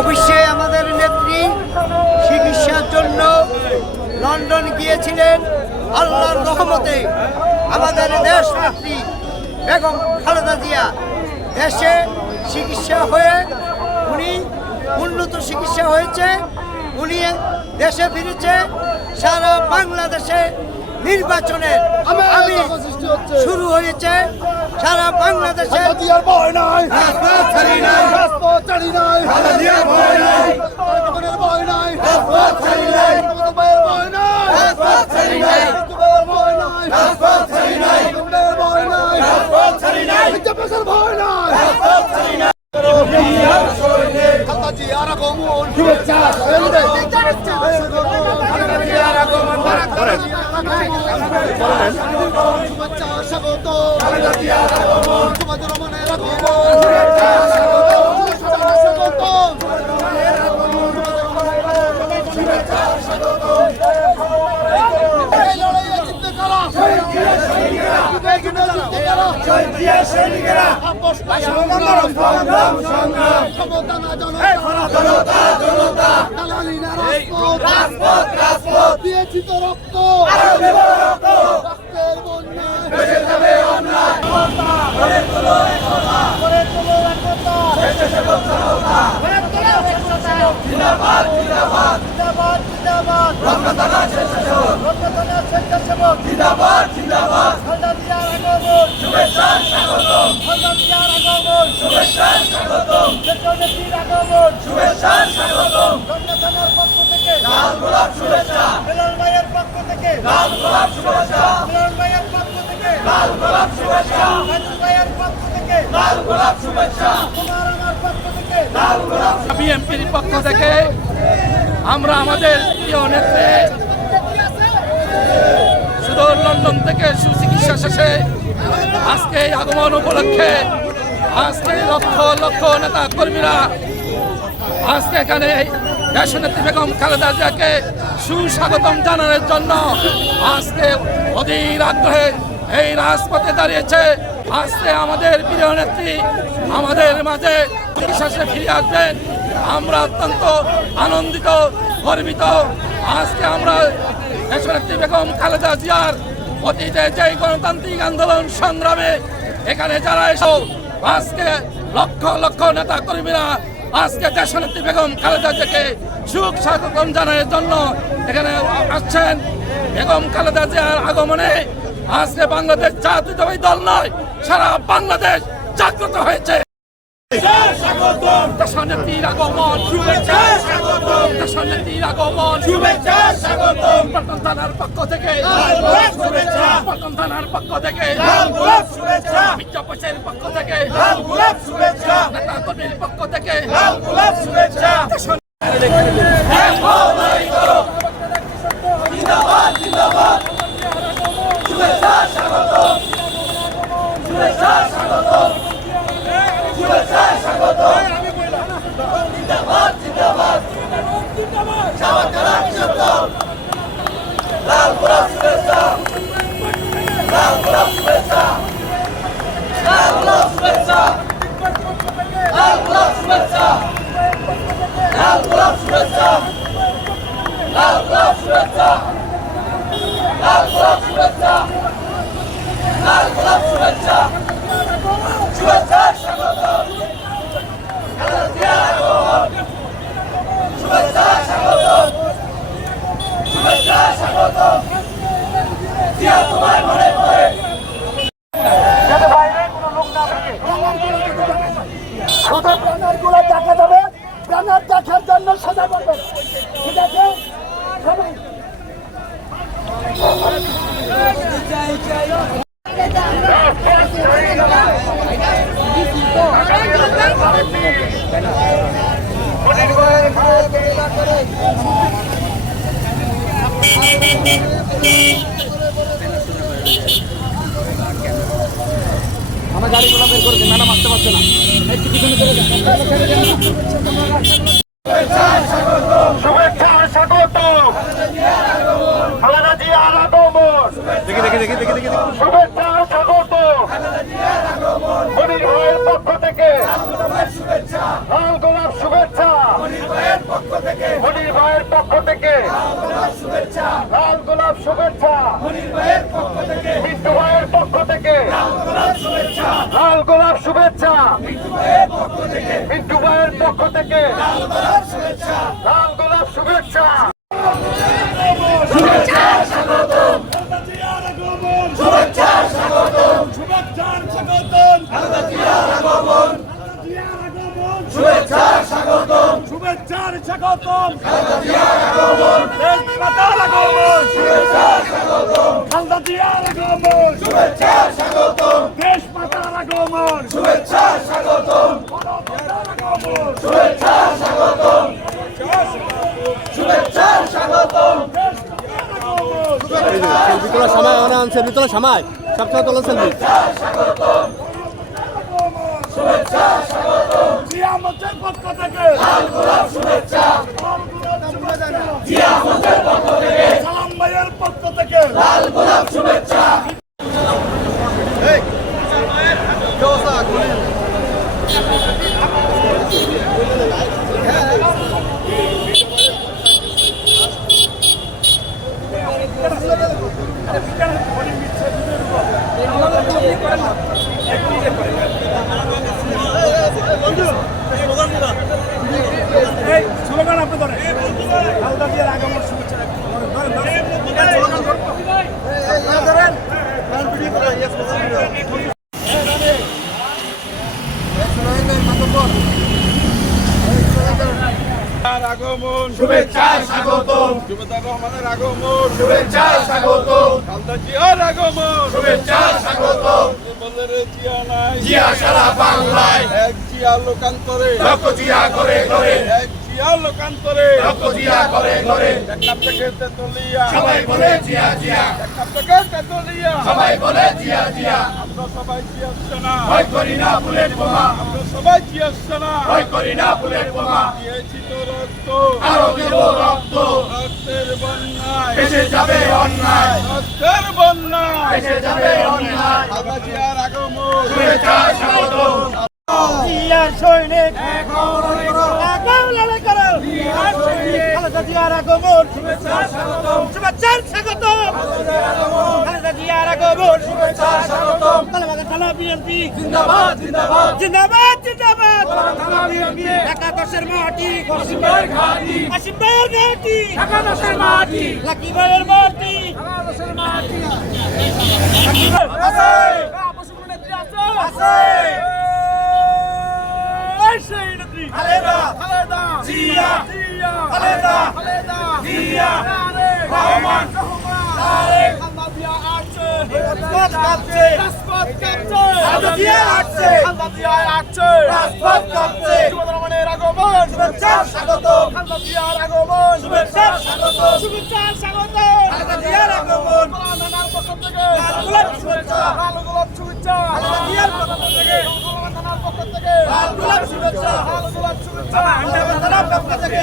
অবশ্যই আমাদের নেত্রী চিকিৎসার জন্য লন্ডন গিয়েছিলেন। আল্লাহর রহমতে আমাদের দেশ নেত্রী বেগম খালেদা জিয়া দেশে চিকিৎসা হয়ে উনি উন্নত চিকিৎসা হয়েছে, উনি দেশে ফিরেছে। সারা বাংলাদেশে নির্বাচনের আমি শুরু হয়েছে। সারা বাংলাদেশে দিয়েছি তো রক্ত, বিএনপির পক্ষ থেকে আমরা আমাদের প্রিয় নেত্রী সুদূর লন্ডন থেকে সুচিকিৎসা শেষে আজকে আগমন উপলক্ষে আজকে লক্ষ লক্ষ নেতা কর্মীরা আজকে এখানে দেশনেত্রী বেগম খালেদা জিয়াকে সুস্বাগতম জানানোর জন্য আজকে অধীর আগ্রহে এই রাজপথে দাঁড়িয়েছে। আজকে আমাদের প্রিয় নেত্রী আমাদের মাঝে চিকিৎসা ফিরে আসবেন। আমরা অত্যন্ত আনন্দিত, গর্বিত। আজকে আমরা দেশনেত্রী বেগম খালেদা জিয়ার অতীতে যে গণতান্ত্রিক আন্দোলন সংগ্রামে এখানে যারা এসো আজকে লক্ষ লক্ষ নেতা কর্মীরা আজকে দেশনেত্রী বেগম খালেদা জিয়াকে সুস্বাগতম জানানোর জন্য এখানে আসছেন। বেগম খালেদা জিয়ার আগমনে আজকে বাংলাদেশ জাতীয়তাবাদী দল নয়, সারা বাংলাদেশ জাগ্রত হয়েছে। দেশনেত্রীর আগমন, শুভেচ্ছা স্বাগতম। দেশনেত্রীর আগমন, শুভেচ্ছা স্বাগতম। পল্টন থানার পক্ষ থেকে শুভেচ্ছা, পল্টন থানার পক্ষ থেকে শুভেচ্ছা, মির্জাপুরের পক্ষ থেকে শুভেচ্ছা, নেতা কর্মীর পক্ষ থেকে শুভেচ্ছা। জিন্দাবাদ জিন্দাবাদ, শুভেচ্ছা স্বাগতম, শুভেচ্ছা স্বাগতম, শুভেচ্ছা স্বাগতম। জিন্দাবাদ জিন্দাবাদ, সাবাকারা কিশোর, লাল গোলাপ শুভেচ্ছা, লাল গোলাপ শুভেচ্ছা, লাল গোলাপ শুভেচ্ছা, লাল গোলাপ শুভেচ্ছা, লাল গোলাপ শুভেচ্ছা, লাল গোলাপ শুভেচ্ছা, লাল গোলাপ শুভেচ্ছা, লাল গোলাপ শুভেচ্ছা, শুভেচ্ছা স্বাগতম। খালেদা জিয়ার আগমন, শুভেচ্ছা স্বাগতম, শুভেচ্ছা স্বাগতম। জিয়া তোমায় মনে পড়ে। শুধু ব্যানার গুলো দেখা যাবে, ব্যানার দেখার জন্য সোজা করবেন, ঠিক আছে? আমার গাড়িগুলো বের করেছে, ম্যাডাম আসতে পারছে না, একটু পিছনে চলে যান। শুভেচ্ছা স্বাগতম, খালেদা জিয়ার আগমন, শুভেচ্ছা স্বাগতম। মনির ভাইয়ের পক্ষ থেকে লাল গোলাপ শুভেচ্ছা, থেকে লাল গোলাপ শুভেচ্ছা মিন্টু ভাইয়ের পক্ষ থেকে লাল গোলাপ শুভেচ্ছা মিন্টু ভাইয়ের পক্ষ থেকে লাল গোলাপ শুভেচ্ছা শুভেচ্ছার স্বাগতম দেশ মাতার আগমন খালেদা জিয়ার আগমন দেশ মাতার আগমন ভিতরে সময় আনছে ভিতরে সময় সবসময় তোলা সেলফি জিয়ামতের পক্ষ থেকে সালাম ভাইয়ের পক্ষ থেকে স্লোগান আপনি ধরেন খালেদা জিয়ার আগমন শুভেচ্ছা ধরেন আগমন শুভেচ্ছা স্বাগতম জুবেদার রহমানের আগমন শুভেচ্ছা স্বাগতম খালেদা জিয়ার আগমন শুভেচ্ছা স্বাগতম বলে রে জিয়া নাই জিয়া সারা বাংলায় এক জিয়া লোকান্তরে লক্ষ জিয়া করে করে এক জিয়া লোকান্তরে লক্ষ জিয়া করে করে একটা থেকে তেতুলিয়া সবাই বলে জিয়া জিয়া একটা থেকে তেতুলিয়া সবাই বলে জিয়া জিয়া আমরা সবাই জিয়া সেনা ভয় করি না বুলেট বোমা আমরা সবাই জিয়া সেনা ভয় করি না বুলেট বোমা দিয়েছি তো রক্ত আরো দেব রক্ত রক্তের বন্যায় এসে যাবে অন্যায় রক্তের বন্যায় এসে যাবে অন্যায় খালেদা জিয়ার আগমন শুভেচ্ছা স্বাগতম জিয়ার সৈনিক এখন লড়াই করো খালেদা জিয়ার আগমন শুভেচ্ছার স্বাগতম খালেদা জিয়ার আগমন শুভেচ্ছার স্বাগতম কালাবাগান থানা বিএনপি জিন্দাবাদ জিন্দাবাদ জিন্দাবাদ জিন্দাবাদ থানা বিএনপি একাদশের মাটি আসিম ভাইয়ের ঘাটি আসিম ভাইয়ের ঘাটি একাদশের মাটি লাকি ভাইয়ের মাটি একাদশের মাটি আছে আছে খালেদা খালেদা জিয়া জিয়া খালেদা খালেদা জিয়া রহমান তারেক খালেদা জিয়া আসছে রাজপথ কাঁপছে রাজপথ কাঁপছে খালেদা জিয়া আসছে খালেদা জিয়া আসছে রাজপথ কাঁপছে রহমানের আগমন শুভেচ্ছা স্বাগতম খালেদা জিয়ার আগমন শুভেচ্ছা স্বাগতম শুভেচ্ছা স্বাগতম খালেদা জিয়ার আগমন থানার পক্ষ থেকে লাল গোলাপ শুভেচ্ছা লাল গোলাপ শুভেচ্ছা খালেদা জিয়ার পক্ষ থেকে থানার পক্ষ থেকে লাল গোলাপ শুভেচ্ছা লাল গোলাপ শুভেচ্ছা থানার পক্ষ থেকে